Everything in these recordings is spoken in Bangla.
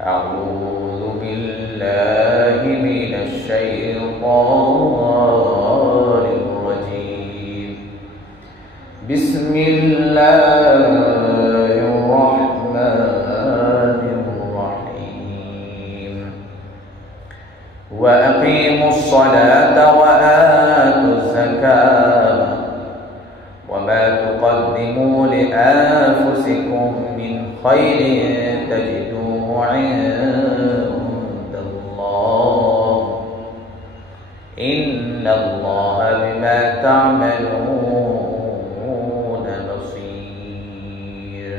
أعوذ بالله من الشيطان الرجيم بسم الله الرحمن الرحيم وأقيموا الصلاة وآتوا الزكاة وما تقدموا لأنفسكم من خير تجدوه عند الله إن الله بما تعملون بصير.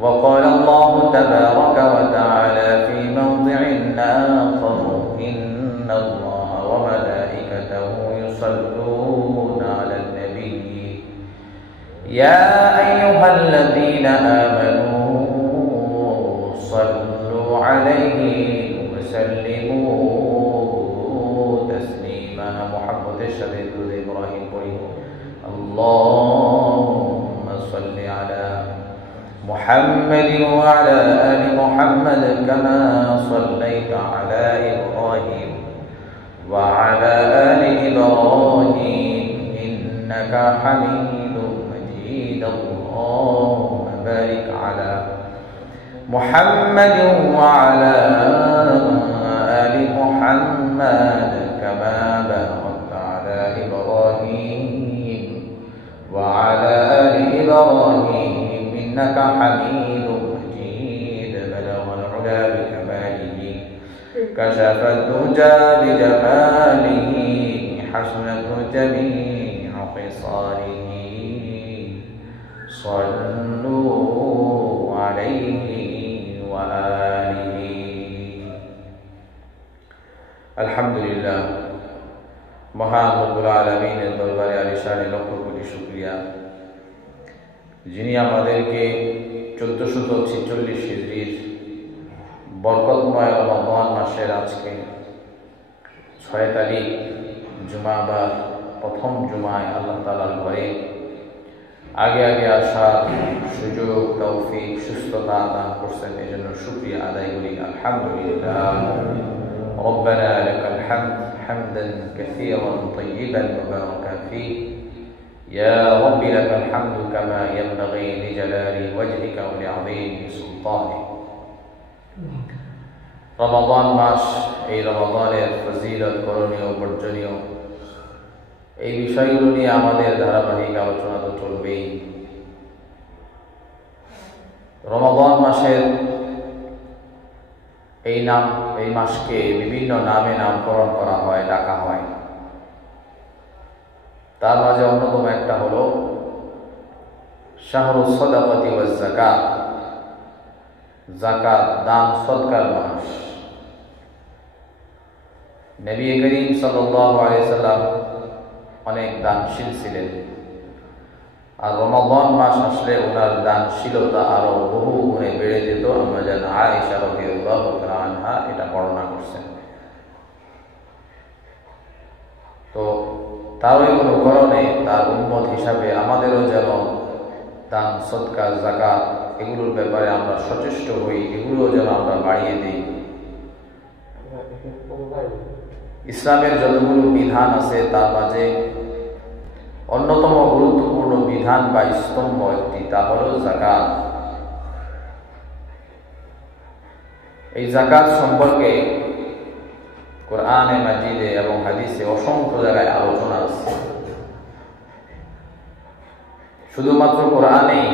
وقال الله تبارك وتعالى في موضع آخر إن الله وملائكته يصلون على النبي يا أيها الذين آمنوا صلوا عليه وسلموا تسليما. محمد الشريف إبراهيم قريب اللهم صل على محمد وعلى آل محمد كما صليت على إبراهيم وعلى آل إبراهيم إنك حميد مجيد. اللهم بارك على محمد وعلى آل محمد كما باركت على إبراهيم وعلى آل إبراهيم إنك حميد مجيد. بلغ العلا بكماله كشف الدجى بجماله حسنت جميع خصاله صلوا عليه وآله. আলহামদুলিল্লাহ, মহান রব্বুল আলামিনের দরবারে আলিশানে লক্ষ কোটি শুকরিয়া, যিনি আমাদেরকে 1446 হিজরির বরকতময় রমাদান মাসের আজকে 6 তারিখ জুমাবার প্রথম জুমায় আল্লাহ তাআলার ঘরে আগে আগে আসার সুযোগ, তৌফিক, সুস্থতা দান করছেন। এই জন্য শুকরিয়া আদায় করি। আলহামদুলিল্লাহ। ربنا لك الحمد حمدا كثيرا طيبا مباركا فيه يا رب لك الحمد كما ينبغي لجلال وجهك ولعظيم سلطانك. রমাদান মাস, এই রমাদানের ফজিলত, করণীয়, বর্জনীয় এই বিষয়গুলো নিয়ে আমাদের ধারাবাহিক আলোচনা তো চলবেই। রমাদান মাসের এই মাসকে বিভিন্ন নামে নামকরণ করা হয়, ডাকা হয়। তার মাঝে অন্যতম একটা হলো শাহরুস সাদাকাতি ওয়াজ যাকাত, যাকাত, দান সদকার মাস। নবী করিম সাল্লাল্লাহু আলাইহি সাল্লাম অনেক দানশীল ছিলেন, আর রমাদান মাস আসলে ওনার দানশীলতা আরো বহু গুণে বেড়ে যেত। আমরা যেন আয়েশা রাদিয়াল্লাহু তাআলা আনহা এটা বর্ণনা করছেন। তো তারই অনুকরণে তার উম্মত হিসাবে আমাদেরও যেন দান, সদকা, যাকাত এগুলোর ব্যাপারে আমরা সচেষ্ট হই, এগুলো যেন আমরা বাড়িয়ে দিই। ইসলামের যতগুলো বিধান আছে তার মাঝে অন্যতম গুরুত্বপূর্ণ বিধান বা স্তম্ভ একটি, তা হল যাকাত। এই যাকাত সম্পর্কে কোরআনে মাজিদে এবং হাদিসে অসংখ্য জায়গায় আলোচনা আছে। শুধুমাত্র কোরআনেই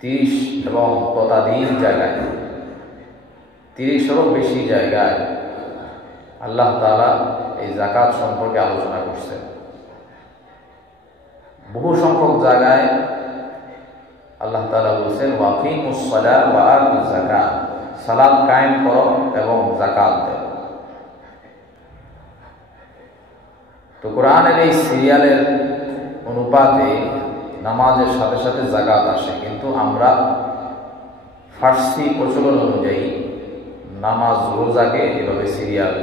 30 এবং ততাধিক জায়গায়, 30-এরও বেশি জায়গায় আল্লাহ তাআলা এই যাকাত সম্পর্কে আলোচনা করছেন। বহু সংখ্যক জায়গায় আল্লাহ তাআলা বলেছেন ওয়াকিমুস সালাত ওয়া আতুজ যাকাত, সালাত কায়েম করো এবং যাকাত দাও। তো কোরআনের এই সিরিয়ালের অনুপাতে নামাজের সাথে সাথে যাকাত আসে, কিন্তু আমরা ফার্সি প্রচলন অনুযায়ী নামাজ, রোজাকে এভাবে সিরিয়াল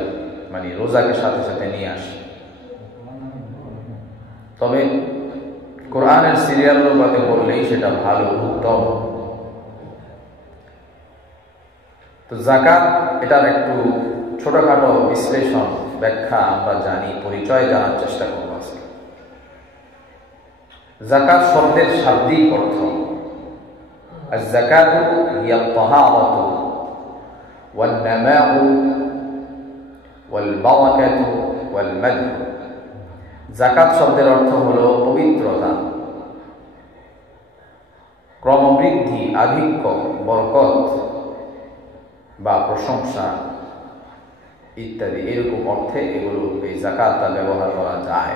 মানে রোজাকে সাথে সাথে নিয়ে আসে। তবে কোরআনের সিরিয়াল অনুপাতে বললেই সেটা ভালো, উত্তম। তো যাকাত এটার একটু ছোটখাটো বিশ্লেষণ ব্যাখ্যা আমরা জানি, পরিচয় জানার চেষ্টা করব আজকে। যাকাত শব্দের শাব্দিক অর্থ আয-যাকাতু হিয়া আত-তাহারাতু ওয়ান-নামাউ ওয়াল-বারাকাতু ওয়াল-মাদ। যাকাত শব্দের অর্থ হলো পবিত্রতা, ক্রমবৃদ্ধি, আধিক্য, বরকত বা প্রশংসা ইত্যাদি, এরকম অর্থে এগুলো এই যাকাতটা ব্যবহার করা যায়।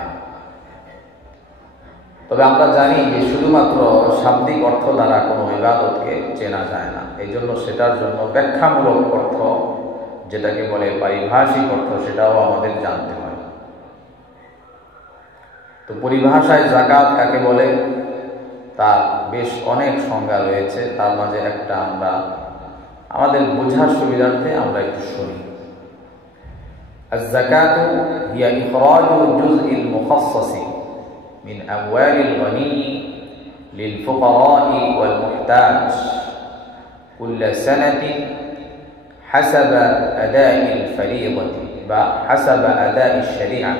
তবে আমরা জানি যে শুধুমাত্র শাব্দিক অর্থ দ্বারা কোনো ইবাদতকে চেনা যায় না, এই জন্য সেটার জন্য ব্যাখ্যামূলক অর্থ, যেটাকে বলে পারিভাষিক অর্থ, সেটাও আমাদের জানতে হয়। তো পরিভাষায় যাকাত কাকে বলে তার বেশ অনেক সংজ্ঞা রয়েছে, তার মাঝে একটা আমরা আমাদের বোঝার সুবিধার্থে আমরা একটু শুনি। الزكاة هي إخراج الجزء المخصص من أموال الغني للفقراء والمحتاج كل سنة حسب أداء الفريضة حسب أداء الشريعة।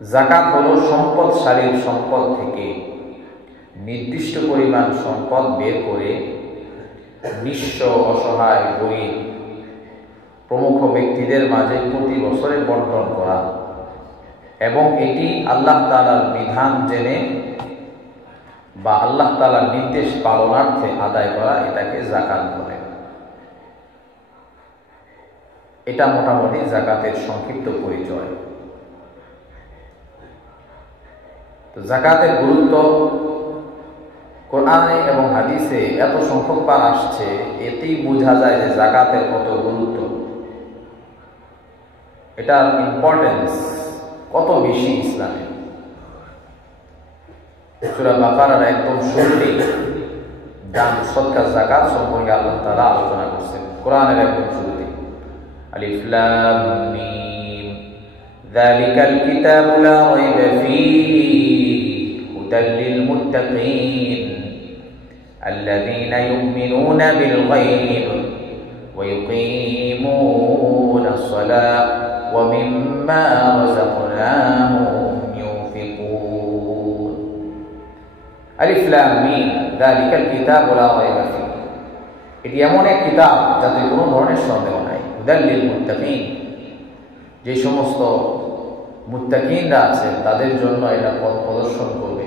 যাকাত হলো সম্পদশালীর সম্পদ থেকে নির্দিষ্ট পরিমাণ সম্পদ বের করে নিঃস্ব, অসহায়, গরিব প্রমুখ ব্যক্তিদের মাঝে প্রতি বছরে বন্টন করা, এবং এটি আল্লাহ তাআলার বিধান জেনে বা আল্লাহ তাআলার নির্দেশ পালনার্থে আদায় করা, এটাকে যাকাত বলে। এটা মোটামুটি যাকাতের সংক্ষিপ্ত পরিচয়। তো যাকাতের গুরুত্ব কোরআনে এবং হাদিসে এত সংখ্যকবার আসছে, এতেই বোঝা যায় যে যাকাতের কত গুরুত্ব, এটার ইম্পর্টেন্স কত বেশি ইসলামে। সূরা বাকারার একদম শুরুতেই দান, সদকা, যাকাত সম্পর্কে আল্লাহ তাআলা আলোচনা করছেন। কোরআনের একদম শুরুতে আলিফ লাম মিম যালিকাল কিতাবু লা রাইবা ফীহি হুদাল লিল মুত্তাকিন الذين يؤمنون بالغيب ويقيمون الصلاة ومما رزقناهم ينفقون। ألف لام ميم ذلك الكتاب لا ريب فيه। এটি এমন এক কিতাব যাতে কোনো ধরনের সন্দেহ নাই। হুদাল লিল মুত্তাকিন, যে সমস্ত মুত্তাকিনরা আছেন তাদের জন্য এটা পথ প্রদর্শন করবে।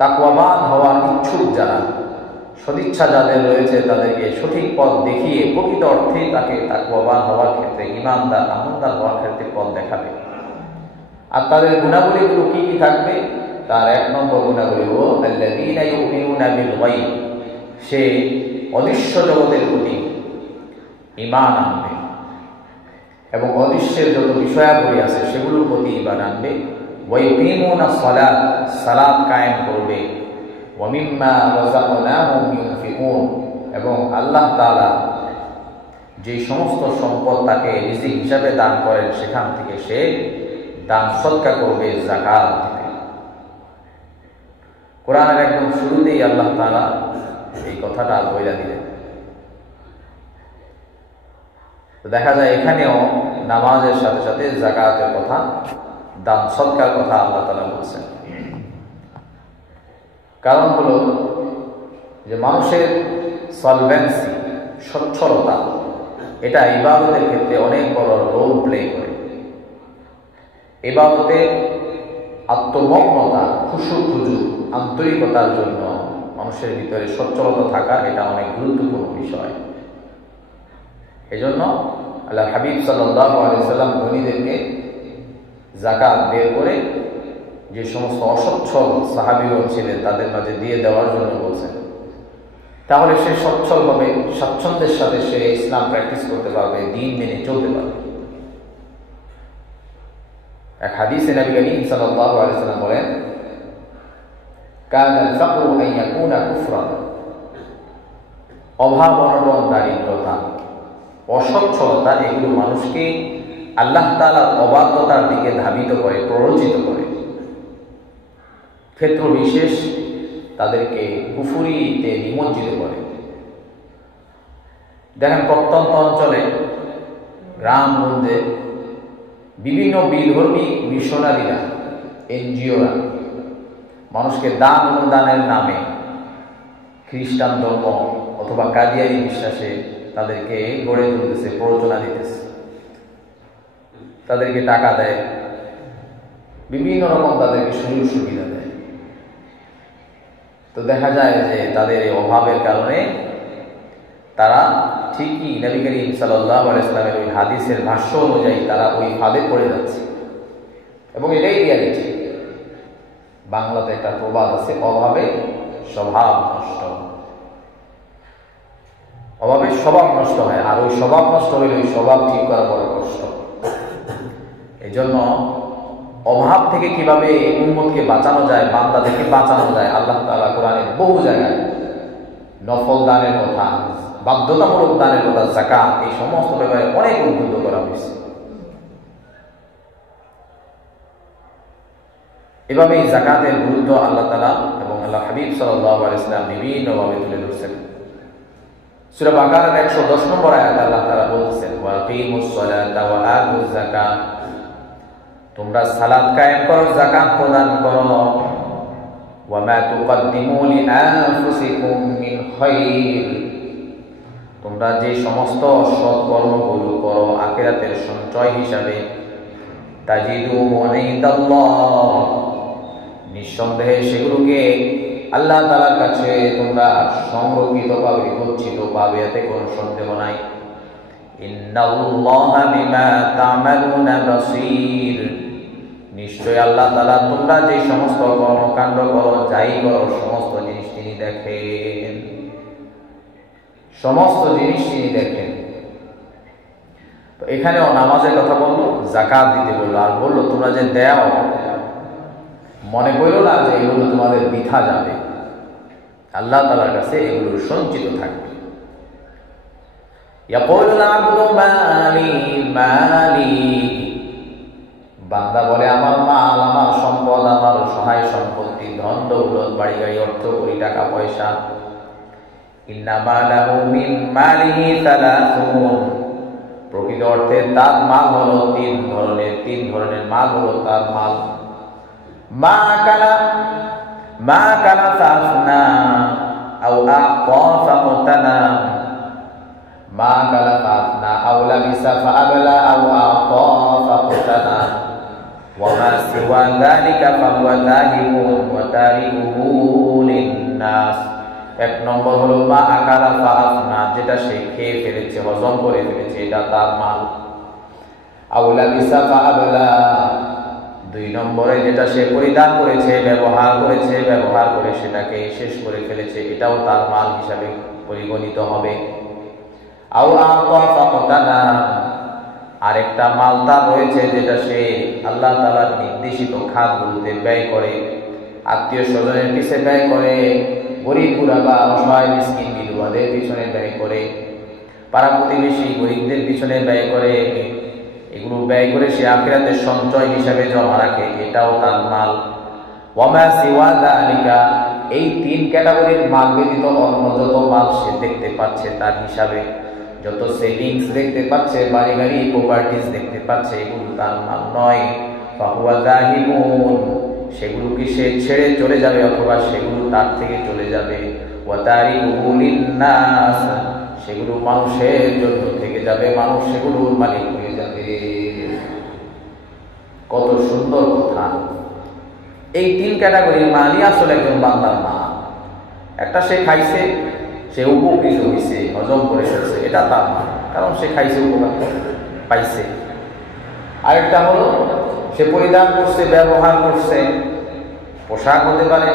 তাকওয়াবান হওয়ার ইচ্ছুক যারা, সদিচ্ছা যাদের রয়েছে, তাদেরকে সঠিক পথ দেখিয়ে প্রকৃত অর্থে তাকে তাকওয়াবান হওয়ার ক্ষেত্রে, ঈমানদার, আমলদার হওয়ার ক্ষেত্রে পথ দেখাবে। আর তাদের গুণাবলীগুলো কি কি থাকবে? তার এক নম্বর গুণাবলী হলো আল্লাযীনা ইউমিনুনা বিল গায়ব, সে অদৃশ্য জগতের প্রতি ঈমান আনবে এবং অদৃশ্যের যত বিষয়াবলী আছে সেগুলোর প্রতি ঈমান আনবে। ওয়া ইউকিমুনা সালাত, সালাত কায়েম করবে। ওয়া মিম্মা রাযাকনাহুম ইউনফিকুন, এবং আল্লাহ তাআলা যে সমস্ত সম্পদ তাকে রিজিক হিসাবে দান করেন সেখান থেকে সে দান সদকা করবে, যাকাত দিবে। কোরআনের একদম শুরুতেই আল্লাহ তাআলা এই কথাটা বলে দিলেন। তো দেখা যায় এখানেও নামাজের সাথে সাথে যাকাতের কথা, দান সদকার কথা আল্লাহ তাআলা বলছেন। কারণ হলো যে মানুষের সলভেন্সি, সচ্ছলতা, এটা ইবাদতের ক্ষেত্রে অনেক বড় রোল প্লে করে। ইবাদতে আত্মমগ্নতা, খুশু খুজু, আন্তরিকতার জন্য মানুষের ভিতরে সচ্ছলতা থাকা, এটা অনেক গুরুত্বপূর্ণ বিষয়। এজন্য আল্লাহ হাবিব সাল্লাল্লাহু আলাইহি সাল্লাম ধনীদেরকে যাকাত বের করে যে সমস্ত অসচ্ছল সাহাবীগণ ছিলেন তাদের মাঝে দিয়ে দেওয়ার জন্য বলছেন। তাহলে সে সচ্ছল হবে, স্বাচ্ছন্দ্যের সাথে সে ইসলাম প্র্যাকটিস করতে পারবে, দ্বীন মেনে চলতে পারবে। এক হাদিসে নবী করিম সাল্লাল্লাহু আলাইহি সাল্লাম বলেন, কানাল ফাকরু আন ইয়াকুনা কুফরান, অভাব, অনটন, দারিদ্রতা, অসচ্ছলতা, এগুলো মানুষকে আল্লাহ তাআলার অবাধ্যতার দিকে ধাবিত করে, প্ররোচিত করে। ক্ষেত্র বিশেষ তাদেরকে কুফরিতে নিমজ্জিত করে। দেখেন প্রত্যন্ত অঞ্চলে গ্রামগঞ্জে বিভিন্ন বিধর্মী মিশনারিরা, এনজিওরা মানুষকে দান অনুদানের নামে খ্রিস্টান ধর্ম অথবা কাদিয়ানি বিশ্বাসে তাদেরকে গড়ে তুলতেছে, প্ররোচনা দিতেছে, তাদেরকে টাকা দেয়, বিভিন্ন রকম তাদেরকে সুযোগ সুবিধা দেয়। তো দেখা যায় যে তাদের এই অভাবের কারণে তারা ঠিকই নবী করিম সাল্লাল্লাহু আলাইহি ওয়াসাল্লামের ওই হাদিসের ভাষ্য অনুযায়ী তারা ওই ফাঁদে পড়ে যাচ্ছে। এবং এটাই রিয়ালিটি। বাংলাতে একটা প্রবাদ আছে, অভাবে স্বভাব নষ্ট। অভাবে স্বভাব নষ্ট হয়, আর ওই স্বভাব নষ্ট হলে ওই স্বভাব ঠিক করা বড় কষ্ট। এই জন্য অভাব থেকে কিভাবে উম্মতকে বাঁচানো যায়, বান্দা থেকে বাঁচানো যায়, আল্লাহ তাআলা কোরআনে বহু জায়গায় নফল দানের কথা, বাধ্যতামূলক দানের কথা, যাকাত, এই সমস্ত ব্যাপারে অনেক উদ্বুদ্ধ করা হয়েছে। এভাবে এই যাকাতের গুরুত্ব আল্লাহ তাআলা এবং আল্লাহ হাবিব সাল্লাল্লাহু আলাইহি ওয়াসাল্লাম বিভিন্নভাবে তুলে ধরছেন। সূরা বাকারার 110 নম্বর আয়াতে আল্লাহ তাআলা বলছেন, ওয়া আকিমুস সালাতা ওয়া আতুজ যাকাত, তোমরা সালাত কায়েম করো, যাকাত প্রদান করো। ওয়া মা তুকদ্দিমু লিআনফুসিকুম মিন খায়র, তোমরা যে সমস্ত সৎকর্মগুলো করো আখিরাতের সঞ্চয় হিসাবে, তাজিদুহু ইনদাল্লাহ, নিঃসন্দেহে সেগুলোকে আল্লাহ তাআলার কাছে তোমরা সংরক্ষিত পাবে, গচ্ছিত পাবে, এতে কোনো সন্দেহ নাই। ইন্নাল্লাহা বিমা তা'মালুনা বাসীর, নিশ্চয় আল্লাহ তাআলা তোমরা যে সমস্ত কর্মকাণ্ড করো, যাই করো, সমস্ত জিনিস তিনি দেখেন, সমস্ত জিনিস তিনি দেখেন। তো এখানেও নামাজের কথা বললো, যাকাত দিতে বললো, আর বললো তোমরা যে দেও মনে করো না যে এগুলো তোমাদের বৃথা যাবে, আল্লাহ তাআলার কাছে এগুলো সঞ্চিত থাকবে। ইয়াকুলুল আবদু মালি মালি, বান্দা বলে আমার মাল, আমার সম্পদ, আমার সহায় সম্পত্তি, ধন দৌলত, বাড়ি গাড়ি, অর্থ কড়ি, টাকা পয়সা। ইন্নামা লাহু মিন মালিহি সালাসুন, প্রকৃত অর্থে তার মাল হলো তিন ধরনের মাল হলো তার মাল। মা কানা ফাফনা আও আতা ফাকতানা, মা কানা ফাফনা আও লাবিসা ফাআবলা আও আতা ফাকতানা, ওয়া মা সিওয়া যালিকা ফাহুয়া যাহিবুন ওয়া তারিকুহু লিন-নাস। এক নম্বর হলো মা আকালা ফাফনা, যেটা সে খেয়ে ফেলেছে, হজম করে ফেলেছে, এটা তার মাল। আও লাবিসা ফাআবলা, দুই নম্বরে যেটা সে পরিধান করেছে, ব্যবহার করে সেটাকে শেষ করে ফেলেছে, এটাও তার মাল হিসাবে পরিগণিত হবে। আও আতা ফাকতানা, আরেকটা মাল তার রয়েছে যেটা সে আল্লাহ তাআলার নির্দেশিত খাতগুলোতে ব্যয় করে, আত্মীয় স্বজনের পিছে ব্যয় করে, গরিব গুরাবা, অসহায় মিসকিন বিধবাদের পিছনে ব্যয় করে, পাড়া প্রতিবেশী গরিবদের পিছনে ব্যয় করে, এগুলো ব্যয় করে সে আখিরাতের সঞ্চয় হিসাবে জমা রাখে, এটাও তার মাল। ওয়া মা সিওয়া যালিকা, এই তিন ক্যাটাগরির মাল ব্যতীত অন্য যত মাল সে দেখতে পাচ্ছে তার হিসাবে, যত সেভিংস দেখতে পাচ্ছে, বাড়ি গাড়ি প্রপার্টিজ দেখতে পাচ্ছে, এগুলো তার মাল নয়। ফাহুয়া যাহিবুন, সেগুলোকে সে ছেড়ে চলে যাবে অথবা সেগুলো তার থেকে চলে যাবে। ওয়া তারিকুহু লিন-নাস, সেগুলো মানুষের জন্য থেকে যাবে, মানুষ সেগুলোর মালিক হয়ে যাবে। কত সুন্দর কথা! এই তিন ক্যাটাগরির মালই আসলে একজন বান্দার মাল। একটা সে খাইছে, সে উপকৃত হয়েছে, হজম করে ফেলছে, এটা তার মাল, কারণ সে খাইছে, উপকার পাইছে। আরেকটা হলো সে পরিধান করছে, ব্যবহার করছে, পোশাক হতে পারে,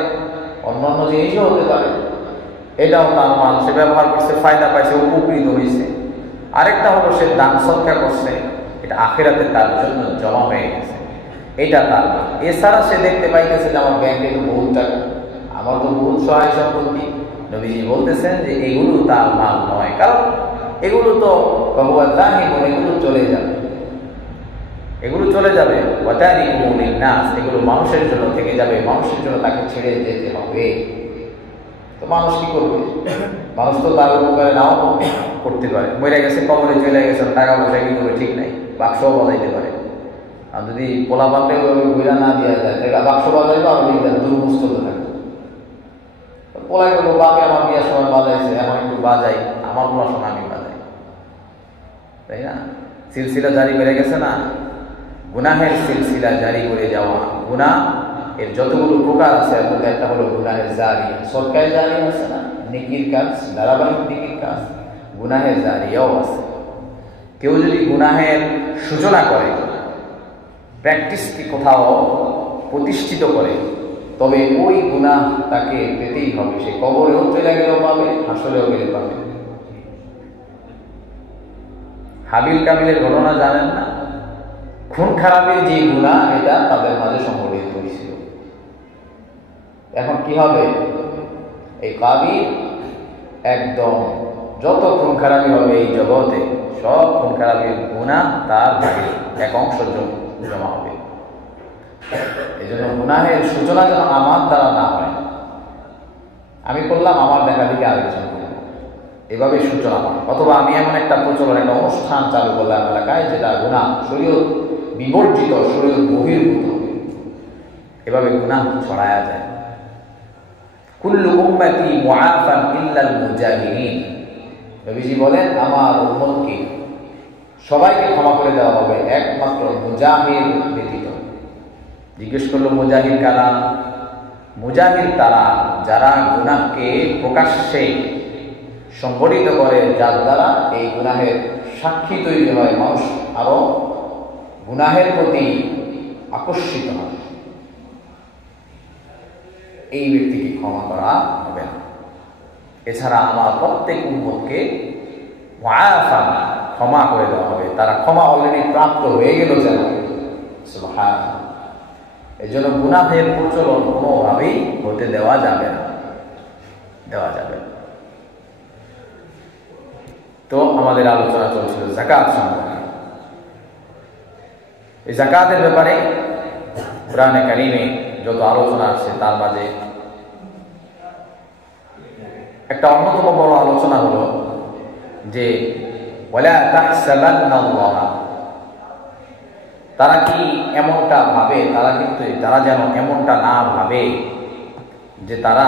অন্যান্য জিনিসও হতে পারে, এটাও তার মাল, সে ব্যবহার করছে, ফায়দা পাইছে, উপকৃত হয়েছে। আরেকটা হলো সে দান সদকা করছে, এটা আখিরাতে তার জন্য জমা হয়ে গেছে, এটা তার মাল। এছাড়া সে দেখতে পাইতেছে যে আমার ব্যাংকে তো বহুত টাকা, আমার তো বহুত সহায় সম্পত্তি, নবীজি বলতেছেন যে এগুলো তার মাল নয়, কারণ এগুলো তো ফাহুয়া যাহিবুন, এগুলো চলে যাবে, এগুলো চলে যাবে। ওয়া তারিকুহু লিন-নাস, এগুলো মানুষের জন্য থেকে যাবে, মানুষের জন্য তাকে ছেড়ে যেতে হবে। তো মানুষ কি করবে? মানুষ তো তার উপকারে নাও করতে পারে। মরে গেছে, কবরে চলে গেছে, টাকা পয়সা কি করবে ঠিক নাই, বাক্সও বাজাইতে পারে। আর যদি পোলা পাল্টে বইরা না দেওয়া যায় তাহলে বাক্স বাজাইবো, আমি দুর্মুস্ত থাকবে। পোলাই করবো বাপে আমার বিয়ার সময় বাজাইছে, এখন একটু বাজাই, আমার পড়াশোনা আমি বাজাই, তাই না? সিলসিলা জারি করে গেছে না, গুনাহের সিলসিলা জারি করে যাওয়া। গুনাহ এর যতগুলো প্রকার আছে এর মধ্যে একটা হলো গুনাহের জারি। সরকারি জারি আছে না, নেকির কাজ, ধারাবাহিক নেকির কাজ, গুনাহের জারিয়াও আছে। কেউ যদি গুনাহের সূচনা করে, প্র্যাকটিসকে কোথাও প্রতিষ্ঠিত করে, তবে ওই গুনাহ তাকে পেতেই হবে। সে কবরেও চলে গেলেও পাবে, হাসরেও গেলে পাবে। হাবিল কাবিলের ঘটনা জানেন না? খুন খারাপের যে গুনাহ, এটা তাদের মাঝে সংঘটিত হয়েছিল। এখন কি হবে? এই কাবিল একদম যত খুন খারাপি হবে এই জগতে, সব খুন খারাপের গুনাহ তার ভাগে এক অংশ জমা হবে। এই জন্য গুনাহের সূচনা যেন আমার দ্বারা না হয়। আমি করলাম, আমার দেখা দিকে আরেকজন করল, এভাবে সূচনা হয়। অথবা আমি এমন একটা প্রচলন, একটা অনুষ্ঠান চালু করলাম এলাকায়, যেটা গুনাহ শরীয়ত বিবর্জিত, শরীয়ত বহির্ভূত, এভাবে গুনাহ ছড়ায়া যায়। কুল্লু উম্মতি মুআফান ইল্লাল মুজাহিরিন। নবীজি বলেন, আমার উম্মতকে সবাইকে ক্ষমা করে দেওয়া হবে, একমাত্র মুজাহির ব্যতীত। জিজ্ঞেস করলো, মুজাহির কারা? মুজাহির তারা যারা গুনাহকে প্রকাশ্যে সংগঠিত করে, যার দ্বারা এই গুনাহের সাক্ষী তৈরি হয়, মানুষ আরো গুনাহের প্রতি আকর্ষিত হয়। এই ব্যক্তিকে ক্ষমা করা হবে না। এছাড়া আমার প্রত্যেক উম্মতকে মুআফান, ক্ষমা করে দেওয়া হবে। তারা ক্ষমা অলরেডি প্রাপ্ত হয়ে গেল যেন। সুবহানাল্লাহ। এই জন্য গুনাহের প্রচলন কোনোভাবেই হতে দেওয়া যাবে না, দেওয়া যাবে না। তো আমাদের আলোচনা চলছিল যাকাত সম্পর্কে। এই যাকাতের ব্যাপারে কোরআনে কারিমে যত আলোচনা আছে তার মাঝে একটা অন্যতম বড় আলোচনা হলো যে ওয়ালা তাহসাবান্নাল্লাহ, তারা কি এমনটা ভাবে, তারা যেন এমনটা না ভাবে যে তারা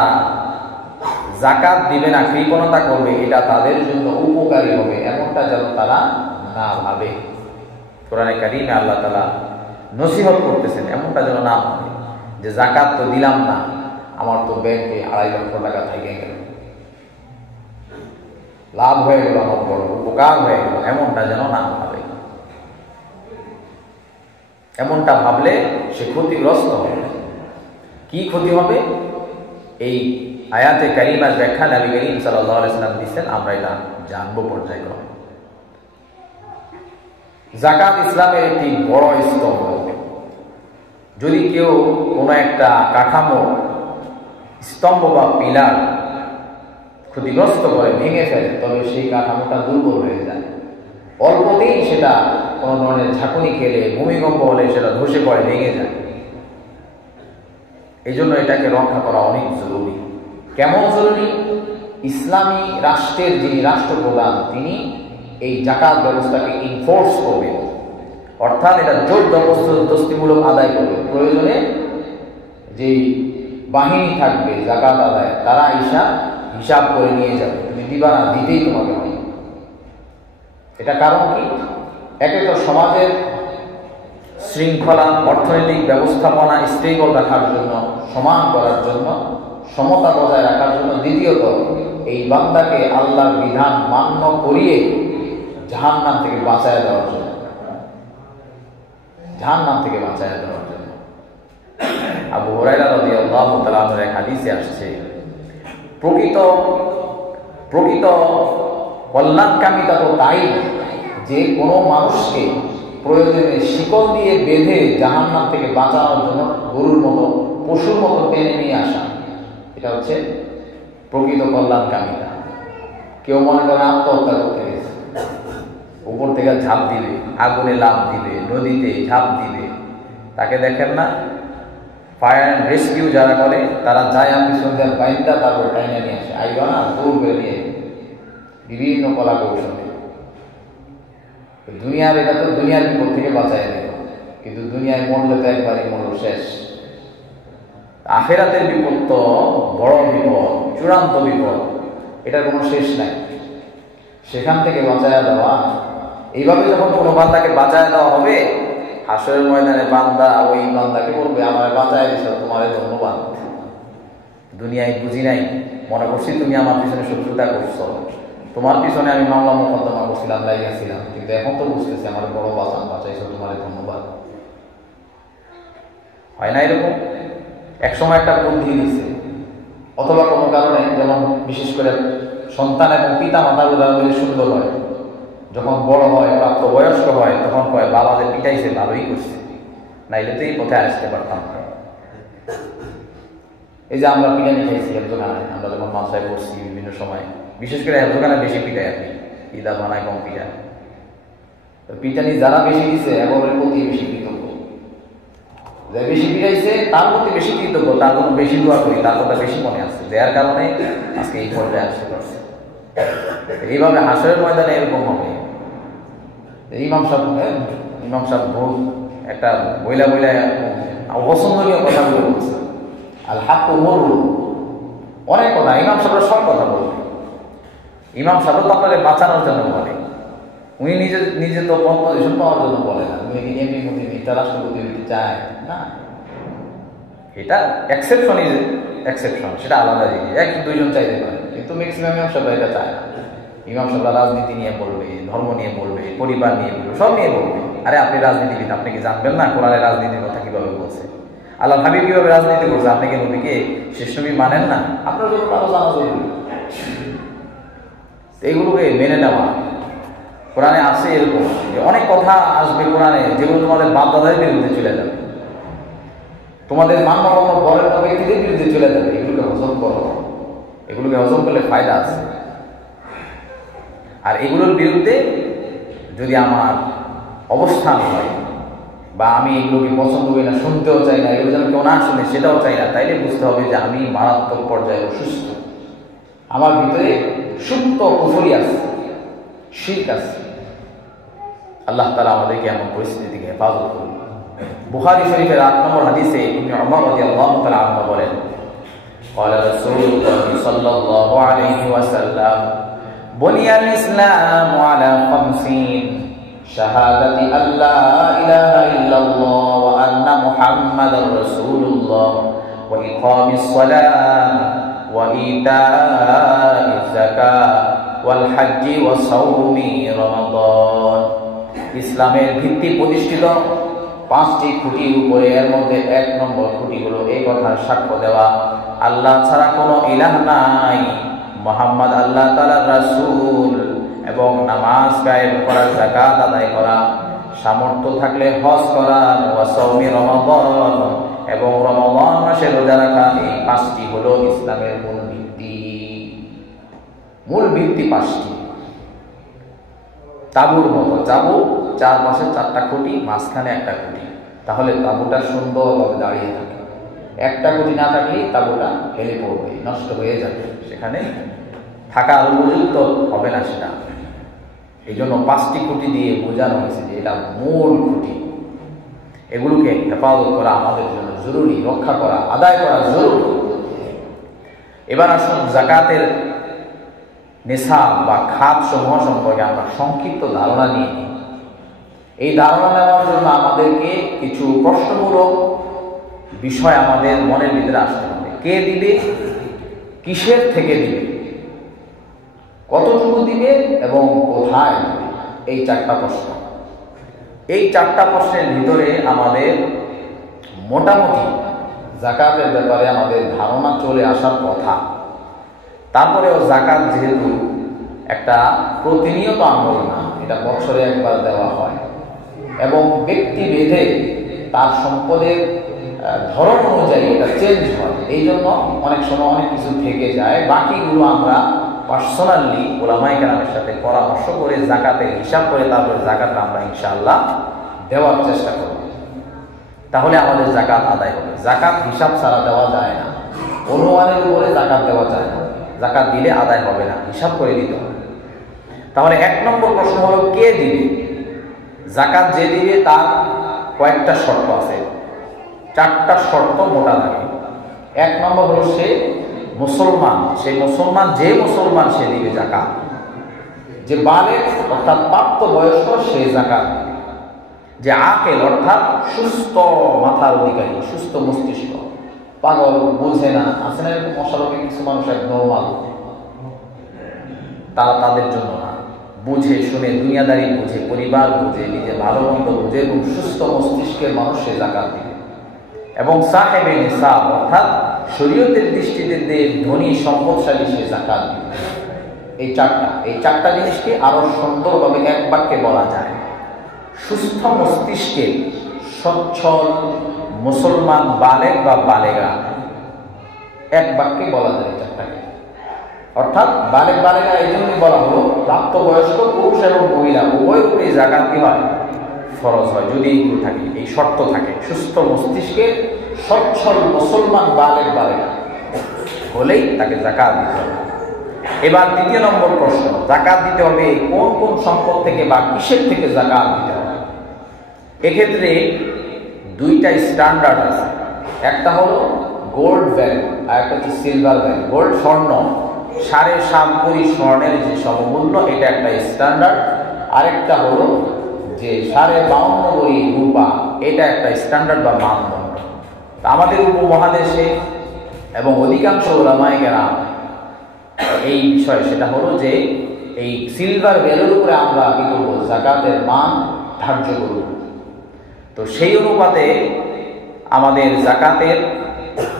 যাকাত দিবে না, কৃপণতা করবে, এটা তাদের জন্য উপকারী হবে, এমনটা যেন তারা না ভাবে। কোরআনে কারিমে আল্লাহ তাআলা নসিহত করতেছেন, এমনটা যেন না ভাবে যে যাকাত তো দিলাম না, আমার তো ব্যাংকে 2.5 লক্ষ টাকা থেকে গেল, লাভ হয়ে গেল, আমার বড় উপকার হয়ে গেল, এমনটা যেন না ভাবে। এমনটা ভাবলে সে ক্ষতিগ্রস্ত হবে। কি ক্ষতি হবে? এই আয়াতে কারিমার ব্যাখ্যা নবী করিম সাল্লাল্লাহু আলাইহি ওয়াসাল্লাম দিয়েছেন, আমরা এটা জানবো পর্যায়ক্রমে। যাকাত ইসলামের একটি বড় স্তম্ভ। যদি কেউ কোনো একটা কাঠামো, স্তম্ভ বা পিলার ক্ষতিগ্রস্ত করে, ভেঙে ফেলে, তবে সেই কাঠামোটা দুর্বল হয়ে যায়। অল্পতেই সেটা কোনো ধরনের ঝাঁকুনি খেলে, ভূমিকম্প হলে সেটা ধসে পড়ে, ভেঙে যায়। এই জন্য এটাকে রক্ষা করা অনেক জরুরি। কেমন জরুরি? ইসলামী রাষ্ট্রের যিনি রাষ্ট্রপ্রধান, তিনি এই যাকাত ব্যবস্থাকে ইনফোর্স করবেন, অর্থাৎ এটা জোর জবরদস্তিমূলক আদায় করবে। প্রয়োজনে যে বাহিনী থাকবে যাকাত আদায়, তারা হিসাব করে নিয়ে যাবে, তুমি দিবা না, দিতেই তোমাকে হবে। এটা কারণ কি? একে তো সমাজের শৃঙ্খলা, অর্থনৈতিক ব্যবস্থাপনা স্টেবল রাখার জন্য, সমান করার জন্য, সমতা বজায় রাখার জন্য। দ্বিতীয়ত, এই বান্দাকে আল্লাহর বিধান মান্য করিয়ে জাহান্নাম থেকে বাঁচায় দেওয়ার জন্য, জাহান্নাম থেকে বাঁচায় দেওয়ার জন্য। আবু হুরায়রা রাদিয়াল্লাহু তাআলা আনহু এক হাদিসে আসছে, প্রকৃত কল্যাণকামিতা তো তাই যে কোনো মানুষকে প্রয়োজনে শিকল দিয়ে বেঁধে জাহান্নাম থেকে বাঁচানোর জন্য গরুর মতো, পশুর মতো টেনে নিয়ে আসা, এটা হচ্ছে প্রকৃত কল্যাণকামিতা। কেউ মনে করে আত্মহত্যা করতে গেছে, উপর থেকে ঝাঁপ দিবে, আগুনে লাফ দিবে, নদীতে ঝাঁপ দিবে, তাকে দেখেন না ফায়ার অ্যান্ড রেস্কিউ যারা করে তারা যায় পিছন দিয়ে বাইন্দা তারপর টাইনা নিয়ে আসে, আইবা না দৌড় করে নিয়ে বিভিন্ন কলা কৌশলে। দুনিয়ার এটা তো দুনিয়ার বিপদ থেকে বাঁচায় দেবে, কিন্তু দুনিয়ায় মরলে তো একবারই মরল, শেষ। আখেরাতের বিপদ তো বড় বিপদ, চূড়ান্ত বিপদ, এটার কোনো শেষ নাই। সেখান থেকে বাঁচায় দেওয়া, এইভাবে যখন কোনো বান্দাকে বাঁচায় দেওয়া হবে, হাসরের ময়দানে বান্দা ওই বান্দাকে বলবে আমার বাঁচায় দিছ, তোমার ধন্যবাদ। দুনিয়ায় বুঝি নাই, মনে করছি তুমি আমার পিছনে শত্রুতা করছো, তোমার পিছনে আমি মামলা মোকদ্দমা করছিলাম, লাইগেছিলাম, কিন্তু এখন তো বুঝতেছি আমার বড় বাঁচাইছো, তোমার ধন্যবাদ। হয় না এরকম? একসময় একটা বুদ্ধি দিচ্ছে, অথবা কোনো কারণে, যেমন বিশেষ করে সন্তান এবং পিতা মাতার উদাহরণ সুন্দর হয়, যখন বড় হয়, প্রাপ্ত বয়স্ক হয়, তখন কয় বাবা যে পিটাইছে ভালোই করছে, নাইলে তো এই পথে আসতে পারতাম না। এই যে আমরা পিটানি খাইছি এক দোকানে, আমরা যখন মাসায় পড়ছি বিভিন্ন সময়, বিশেষ করে এক দোকানে বেশি পিটাই, আপনি ইদা বানায় কম পিটায়। পিটানি যারা বেশি দিচ্ছে একের প্রতি বেশি কৃতজ্ঞ, যে বেশি পিটাইছে তার প্রতি বেশি কৃতজ্ঞ, তার জন্য বেশি দোয়া করি, তার কথা বেশি মনে আসছে, যার কারণে আজকে এই পর্যায়ে আসতে পারছে। এইভাবে হাসরের ময়দানে এরকম হবে। ইমাম সাহেব বহু একটা বইলা অপছন্দনীয় কথাগুলো বলছে, আল হাক মরু, অনেক কথা ইমাম সাহেবরা সব কথা বলবে। ইমাম সাহেব তো আপনাকে বাঁচানোর জন্য বলে, উনি নিজে তো পদ পজিশন পাওয়ার জন্য বলে না, উনি কি এমনি মধ্যে নেতা রাষ্ট্রপতি হইতে চায় না। এটা এক্সেপশন ইজ এক্সেপশন, সেটা আলাদা জিনিস, এক দুইজন চাইতে পারে, কিন্তু ম্যাক্সিমাম ইমাম সাহেবরা এটা চায় না। ইমাম সাহেবরা রাজনীতি নিয়ে বলবে, ধর্ম নিয়ে বলবে, পরিবার নিয়ে বলবে, সব নিয়ে বলবে। আরে আপনি রাজনীতিবিদ, আপনি কি জানবেন না কোরআনের রাজনীতির কথা কিভাবে বলছে, আল্লাহ হাবিব কিভাবে রাজনীতি করছে, আপনি কি নবীকে শেষ নবী মানেন না? আপনার জন্য আরো জানা জরুরি। এইগুলোকে মেনে নেওয়া, কোরআনে আছে এরকম যে অনেক কথা আসবে কোরআনে যেগুলো তোমাদের বাপ দাদাদের বিরুদ্ধে চলে যাবে, তোমাদের মান্যগণ্য বরের ব্যক্তিদের বিরুদ্ধে চলে যাবে। এগুলোকে হজম করো, এগুলোকে হজম করলে ফায়দা আছে। আর এগুলোর বিরুদ্ধে যদি আমার অবস্থান হয়, বা আমি এগুলোকে পছন্দ করি না, শুনতেও চাই না, এগুলো যেন কেউ না শুনে সেটাও চাই না, তাইলে বুঝতে হবে যে আমি মারাত্মক পর্যায়ে অসুস্থ, আমার ভিতরে সুপ্ত কুফরি আছে, শিরক আছে। আল্লাহ তাআলা আমাদেরকে এমন পরিস্থিতি থেকে হেফাজত করুন। বুখারী শরীফের 8 নম্বর হাদিসে ইবনে উমর রাদিয়াল্লাহু তাআলা আনহু বলেন, قال رسول الله صلى الله عليه وسلم بني الإسلام على 50 شهادة أن لا إله إلا الله وأن محمدا رسول الله وإقام الصلاة وإيتاء الزكاة والحج وصوم رمضان। ইসলামের ভিত্তি প্রতিষ্ঠিত 5টি খুঁটির উপরে, এর মধ্যে 1 নম্বর খুঁটি হলো এই কথার সাক্ষ্য দেওয়া আল্লাহ ছাড়া কোনো ইলাহ নাই, মুহাম্মদ আল্লাহ তাআলার রাসূল, এবং নামাজ কায়েম করা, যাকাত আদায় করা, সামর্থ্য থাকলে হজ করা, ওয়া সাওমি রমাদান, এবং রমাদান মাসে রোজা রাখা। এই 5টি হলো ইসলামের মূল ভিত্তি। মূল ভিত্তি 5টি, তাঁবুর মতো। তাঁবু 4 পাশে 4টা খুঁটি, মাঝখানে একটা খুঁটি, তাহলে তাঁবুটা সুন্দরভাবে দাঁড়িয়ে থাকে। একটা খুঁটি না থাকলেই তাঁবুটা হেলে পড়বে, নষ্ট হয়ে যাবে, সেখানে থাকার উপযুক্ত হবে না সেটা। এই জন্য 5টি খুঁটি দিয়ে বোঝানো হয়েছে যে এটা মূল খুঁটি। এগুলোকে হেফাজত করা আমাদের জন্য জরুরি, রক্ষা করা, আদায় করা জরুরি। এবার আসুন যাকাতের নিসাব বা খাত সমূহ সম্পর্কে আমরা সংক্ষিপ্ত ধারণা নিয়ে নিই। এই ধারণা নেওয়ার জন্য আমাদেরকে কিছু প্রশ্নমূলক বিষয় আমাদের মনের ভিতরে আসতে হবে। কে দিবে, কিসের থেকে দিবে, কতটুকু দিবে এবং কোথায় দিবে, এই 4টা প্রশ্ন। এই 4টা প্রশ্নের ভিতরে আমাদের মোটামুটি যাকাতের ব্যাপারে আমাদের ধারণা চলে আসার কথা। তারপরেও যাকাত যেহেতু একটা প্রতিনিয়ত আমল না, এটা বছরে একবার দেওয়া হয় এবং ব্যক্তি ভেদে তার সম্পদের ধরন অনুযায়ী এটা চেঞ্জ হয়, এই জন্য অনেক সময় অনেক কিছু থেকে যায়। বাকিগুলো আমরা পার্সোনালি উলামায়ে কেরামের সাথে পরামর্শ করে যাকাতের হিসাব করে তারপরে যাকাতটা আমরা ইনশাআল্লাহ দেওয়ার চেষ্টা করব। তাহলে আমাদের যাকাত আদায় হবে। যাকাত হিসাব ছাড়া দেওয়া যায় না, অনুমানের উপরে যাকাত দেওয়া যায় না। যাকাত দিলে আদায় হবে না, হিসাব করে দিতে হবে। তাহলে 1 নম্বর প্রশ্ন হলো কে দিবে? যাকাত যে দিবে তার কয়েকটা শর্ত আছে, 4টা শর্ত মোটা লাগে। 1 নম্বর হলো সে মুসলমান, যে মুসলমান সে দিবে যাকাত। যে বালেগ অর্থাৎ প্রাপ্ত বয়স্ক সে যাকাত দিবে। যে আকেল অর্থাৎ সুস্থ মাথার অধিকারী, সুস্থ মস্তিষ্ক, পাগল বুঝে না, আছে না এরকম অস্বাভাবিক কিছু মানুষ, এক নরমাল, তাদের জন্য না। বুঝে শুনে, দুনিয়াদারি বুঝে, পরিবার বুঝে, নিজের ভালো মন্দ বুঝে এবং সুস্থ মস্তিষ্কের মানুষ সে যাকাত দিবে। এবং সাহেবে নিসাব অর্থাৎ শরীয়তের দৃষ্টিতে ধনী সম্পদশালী সে যাকাত দিবে। এই 4টা জিনিসকে আরো সুন্দরভাবে এক বাক্যে বলা যায়। সুস্থ মস্তিষ্কে সচ্ছল মুসলমান বালেগ বা বালেগা, এক বাক্যে বলা যায় 4টাকে। অর্থাৎ বালেগা এই জন্যই বলা হলো প্রাপ্তবয়স্ক পুরুষ এবং মহিলা উভয় উপরে যাকাত কি হয়? ফরজ হয়, যদি এইগুলো থাকে, এই শর্ত থাকে। সুস্থ মস্তিষ্কে সচ্ছল মুসলমান বালেগা হলেই তাকে যাকাত দিতে হবে। এবার 2 নম্বর প্রশ্ন, যাকাত দিতে হবে কোন কোন সম্পদ থেকে বা কিসের থেকে যাকাত দিতে হবে? এক্ষেত্রে 2টা স্ট্যান্ডার্ড আছে। একটা হলো গোল্ড ভ্যালু আর একটা হচ্ছে সিলভার ভ্যালু। গোল্ড স্বর্ণ, 7.5 ভরি স্বর্ণের যে সমমূল্য, এটা একটা স্ট্যান্ডার্ড। আরেকটা হলো যে 52.5 ভরি রূপা, এটা একটা স্ট্যান্ডার্ড বা মানদণ্ড। আমাদের উপমহাদেশে এবং অধিকাংশ উলামায়ে কেরাম এই বিষয় সেটা হলো যে এই সিলভার ভ্যালুর উপরে আমরা কি করবো? যাকাতের মান ধার্য করব। তো সেই অনুপাতে আমাদের যাকাতের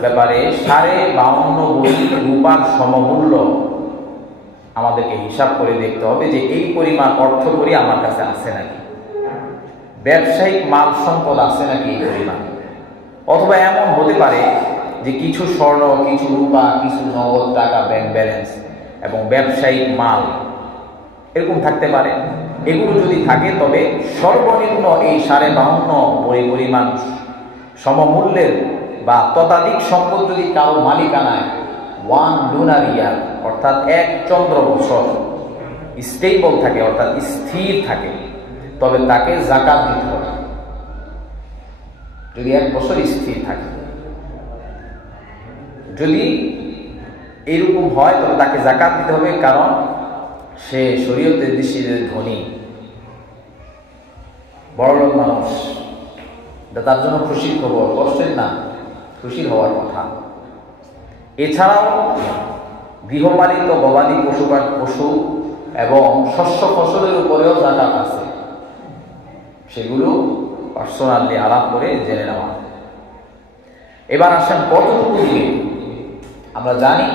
ব্যাপারে 52.5 ভরি রূপার সমমূল্য আমাদেরকে হিসাব করে দেখতে হবে যে এই পরিমাণ অর্থ করি আমার কাছে আছে নাকি, ব্যবসায়িক মাল সম্পদ আছে নাকি এই পরিমাণ। অথবা এমন হতে পারে যে কিছু স্বর্ণ, কিছু রূপা, কিছু নগদ টাকা ব্যাংক ব্যালেন্স এবং ব্যবসায়িক মাল এরকম থাকতে পারে। এগুলো যদি থাকে তবে সর্বনিম্ন এই 52.5 ভরি পরিমাণ সমমূল্যের বা ততোধিক সম্পদ যদি কারো মালিকানায় 1 lunar year অর্থাৎ 1 চন্দ্র বছর স্টেবল থাকে, অর্থাৎ স্থির থাকে, তবে তাকে যাকাত দিতে হবে। যদি 1 বছর স্থির থাকে, যদি এরকম হয় তবে তাকে যাকাত দিতে হবে, কারণ সে শরীয়তের দৃষ্টিতে ধনী, বড়লোক মানুষ। তার জন্য খুশির খবর, কষ্টের না, খুশির হওয়ার কথা। এছাড়াও গৃহপালিত গবাদি পশু এবং শস্য ফসলের উপরেও যাকাত আছে, সেগুলো পার্সোনালি আলাপ করে জেনে নেওয়া। এবার আসেন কতটুকু দিবে। আমরা জানি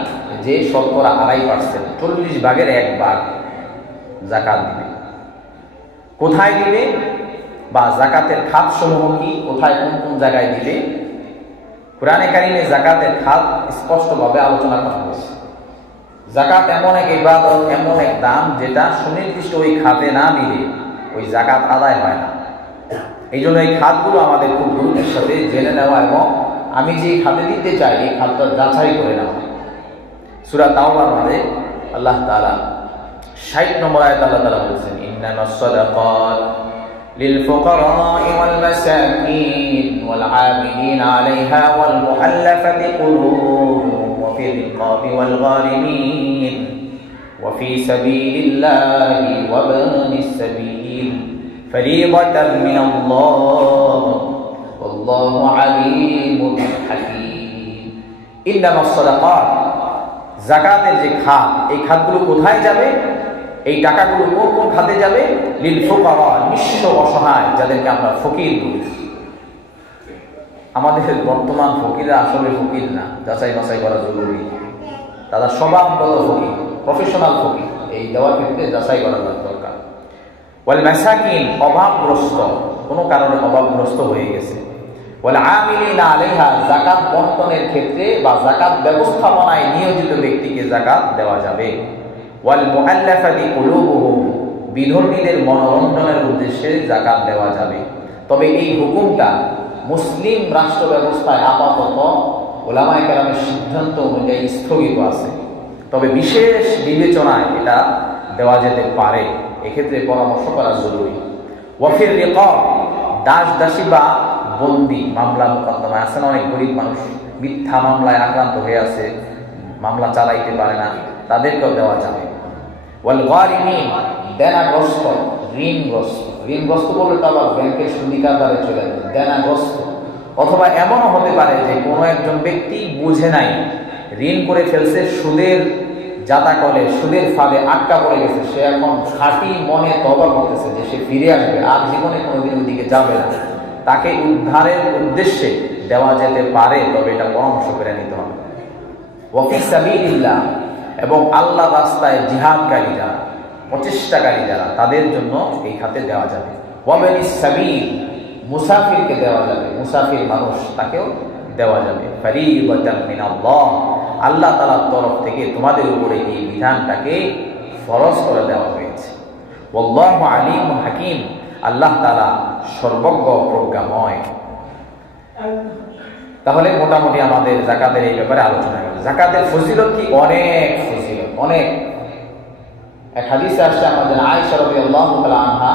যে 2.5% 40 ভাগের 1 ভাগ যাকাত দিবে। কোথায় দিবে বা যাকাতের খাত সমূহ কি, কোথায় কোন কোন জায়গায় দিবে, কুরআনে কারিমে যাকাতের খাত স্পষ্টভাবে আলোচনা করা হয়েছে। যাকাত এমন এক ইবাদত, এমন এক দান যেটা সুনির্দিষ্ট ওই খাতে না দিলে ওই যাকাত আদায় হয় না। এই জন্য এই খাতগুলো আমাদের খুব গুরুত্বের সাথে জেনে নেওয়া এবং আমি যে খাতে দিতে চাই এই খাতটা যাচাই করে নেওয়া। সূরা তাওবার মধ্যে আল্লাহ তাআলা 60 নম্বর আয়াতে আল্লাহ তাআলা বলেছেন, ইন্নামাস সাদাকাত লিল ফুকারা'i ওয়াল মাসাকিন ওয়াল 'আমিলিনা 'আলাইহা ওয়াল মুআল্লাফাতি কুলুবুহুম ওয়া ফির রিকাবি ওয়াল গারিমিন ওয়া ফি সাবিলিল্লাহি ওয়া ইবনিস সাবিল ফারিদাতান মিনাল্লাহ ওয়াল্লাহু আলিমুন হাকীম। ইন্নামাস সাদাকাত, যাকাতের যে খাত, এই খাতগুলো কোথায় যাবে, এই টাকাগুলো কোন কোন খাতে যাবে? লিল ফুকারা, নিঃস্ব অসহায়, যাদেরকে আমরা ফকির বলি। আমাদের বর্তমান ফকিরা আসলে ফকির না, যাচাই বাছাই করা জরুরি। তারা স্বভাবগত ফকির, প্রফেশনাল ফকির, এই দেওয়ার ক্ষেত্রে যাচাই করা দরকার। ওয়াল মাসাকিন, অভাবগ্রস্ত, কোনো কারণে অভাবগ্রস্ত হয়ে গেছে। ওয়াল আমিলিনা আলাইহা, যাকাত বণ্টনের ক্ষেত্রে বা যাকাত ব্যবস্থাপনায় নিয়োজিত ব্যক্তিকে যাকাত দেওয়া যাবে। ওয়াল মুআল্লাফাতি কুলুবুহুম, বিধর্মীদের মনোরঞ্জনের উদ্দেশ্যে যাকাত দেওয়া যাবে। তবে এই হুকুমটা মুসলিম রাষ্ট্র ব্যবস্থায় আপাতত উলামায়ে কেরামের সিদ্ধান্ত অনুযায়ী স্থগিত আছে, তবে বিশেষ বিবেচনায় এটা দেওয়া যেতে পারে, এক্ষেত্রে পরামর্শ করা জরুরি। ওয়াফির রিকাব, দাস দাসী বা বন্দি মামলা মোকদ্দমা আছে না, অনেক গরিব মানুষ মিথ্যা মামলায় আক্রান্ত হয়ে আছে, মামলা চালাইতে পারে না, তাদেরকেও দেওয়া যাবে। ওয়াল গারিমিন, দেনাগ্রস্ত, ঋণগ্রস্ত বলে তো আবার ব্যাংকের সুদিকার দ্বারে চলে যায়, দেনাগ্রস্ত। অথবা এমনও হতে পারে যে কোনো একজন ব্যক্তি বুঝে নাই, ঋণ করে ফেলছে, সুদের জাতাকলে, সুদের ফাঁদে আটকা পড়ে গেছে, সে এখন খাঁটি মনে তওবা করতেছে যে সে ফিরে আসবে, আর জীবনে কোনোদিন ওইদিকে যাবে না, তাকে উদ্ধারের উদ্দেশ্যে দেওয়া যেতে পারে, তবে এটা পরামর্শ করে নিতে হবে। ওয়া ফি সাবিলিল্লাহ, এবং আল্লাহ রাস্তায় জিহাদকারী যারা, প্রচেষ্টাকারী যারা, তাদের জন্য এই খাতে দেওয়া যাবে। ওয়া বানিস সাবিল, মুসাফিরকে দেওয়া যাবে, মুসাফির মানুষ তাকেও দেওয়া যাবে। ফারিদাতাম মিনাল্লাহ, আল্লাহ তাআলার তরফ থেকে তোমাদের উপরে এই বিধানটাকে ফরজ করে দেওয়া হয়েছে। ওয়াল্লাহু আলিমুন হাকিম, আল্লাহ তাআলা সর্বজ্ঞ প্রজ্ঞাময়। তাহলে মোটামুটি আমাদের যাকাতের এই ব্যাপারে আলোচনা হলো। যাকাতের ফজিলত কি? অনেক ফজিলত, অনেক। এক হাদিসে আসছে আমাদের আয়েশা রাদিয়াল্লাহু তাআলা আনহা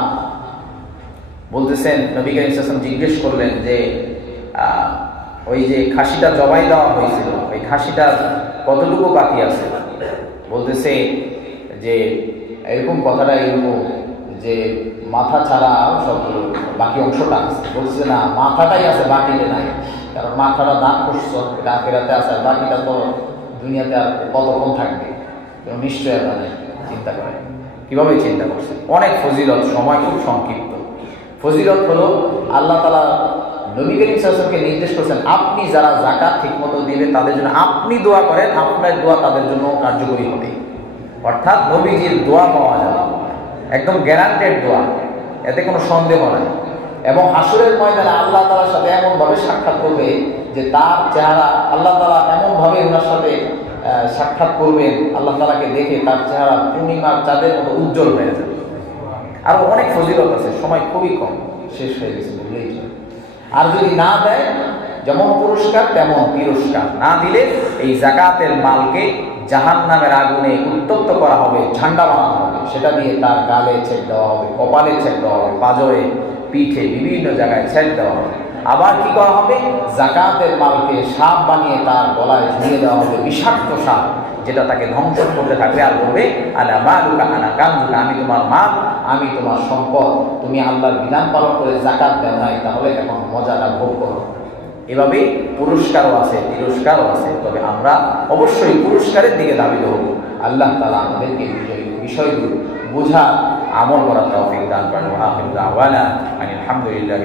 বলতেছেন, নবী করিম সাল্লাল্লাহু আলাইহি ওয়াসাল্লাম জিজ্ঞেস করলেন যে ওই যে খাসিটা জবাই দেওয়া হয়েছিল, ওই খাসিটার কতটুকু বাকি আছে? বলতেছে যে এরকম কথাটা এরকম যে মাথা ছাড়া সবগুলো বাকি অংশটা আছে। বলছে না, মাথাটাই আছে, বাকিটা নাই, কারণ মাথাটা দান করছো, এটা আখিরাতে আছে, আর বাকিটা তো দুনিয়াতে আর কতক্ষণ থাকবে, কেউ নিশ্চয়তা নেই। চিন্তা করে কিভাবে চিন্তা করছে। অনেক ফজিলত, সময় খুব সংক্ষিপ্ত। ফজিলত হলো আল্লাহ তাআলা নবী করিম সাল্লাল্লাহু আলাইহি ওয়াসাল্লামকে নির্দেশ করেছেন, আপনি যারা যাকাত ঠিকমতো দিবেন তাদের জন্য আপনি দোয়া করেন, আপনার দোয়া তাদের জন্য কার্যকরী হবে। অর্থাৎ নবীজির দোয়া পাওয়া যাবে, একদম গ্যারান্টেড দোয়া, এতে কোনো সন্দেহ নাই। এবং হাসরের ময়দানে আল্লাহ তাআলার সাথে এমনভাবে সাক্ষাৎ করবে যে তার চেহারা, আল্লাহ তাআলা এমনভাবে ওনার সাথে সাক্ষাৎ করবেন, আল্লাহ তাআলাকে দেখে তার চেহারা পূর্ণিমার চাঁদের মতো উজ্জ্বল হয়ে যাবে। আরো অনেক ফজিলত আছে, সময় খুবই কম, শেষ হয়ে গেছে বললেই চলে। আর যদি না দেয়, যেমন পুরস্কার তেমন তিরস্কার। না দিলে এই যাকাতের মালকে জাহান্নামের আগুনে উত্তপ্ত করা হবে, ঝান্ডা বানানো হবে, সেটা দিয়ে তার গালে ছেদ দেওয়া হবে, কপালে ছেদ দেওয়া হবে, পাজরে, পিঠে, বিভিন্ন জায়গায় ছেদ দেওয়া হবে। আবার কি করা হবে? যাকাতের মালকে সাপ বানিয়ে তার গলায় ঝুলিয়ে দেওয়া হবে, বিষাক্ত সাপ, যেটা তাকে ধ্বংস করতে থাকবে আর বলবে আনা মালুকা আনা কানজুকা, আমি তোমার মাল, আমি তোমার সম্পদ, তুমি আল্লাহর বিধান পালন করে যাকাত দেও নাই, তাহলে এখন মজাটা ভোগ করো। এভাবে পুরস্কারও আছে, তিরস্কারও আছে, তবে আমরা অবশ্যই পুরস্কারের দিকে ধাবিত হব। আল্লাহ তাআলা আমাদেরকে বিষয়গুলো বোঝা, আমল করার তৌফিক দান করেন। ওয়া আখিরু দাওয়ানা আলহামদুলিল্লাহ।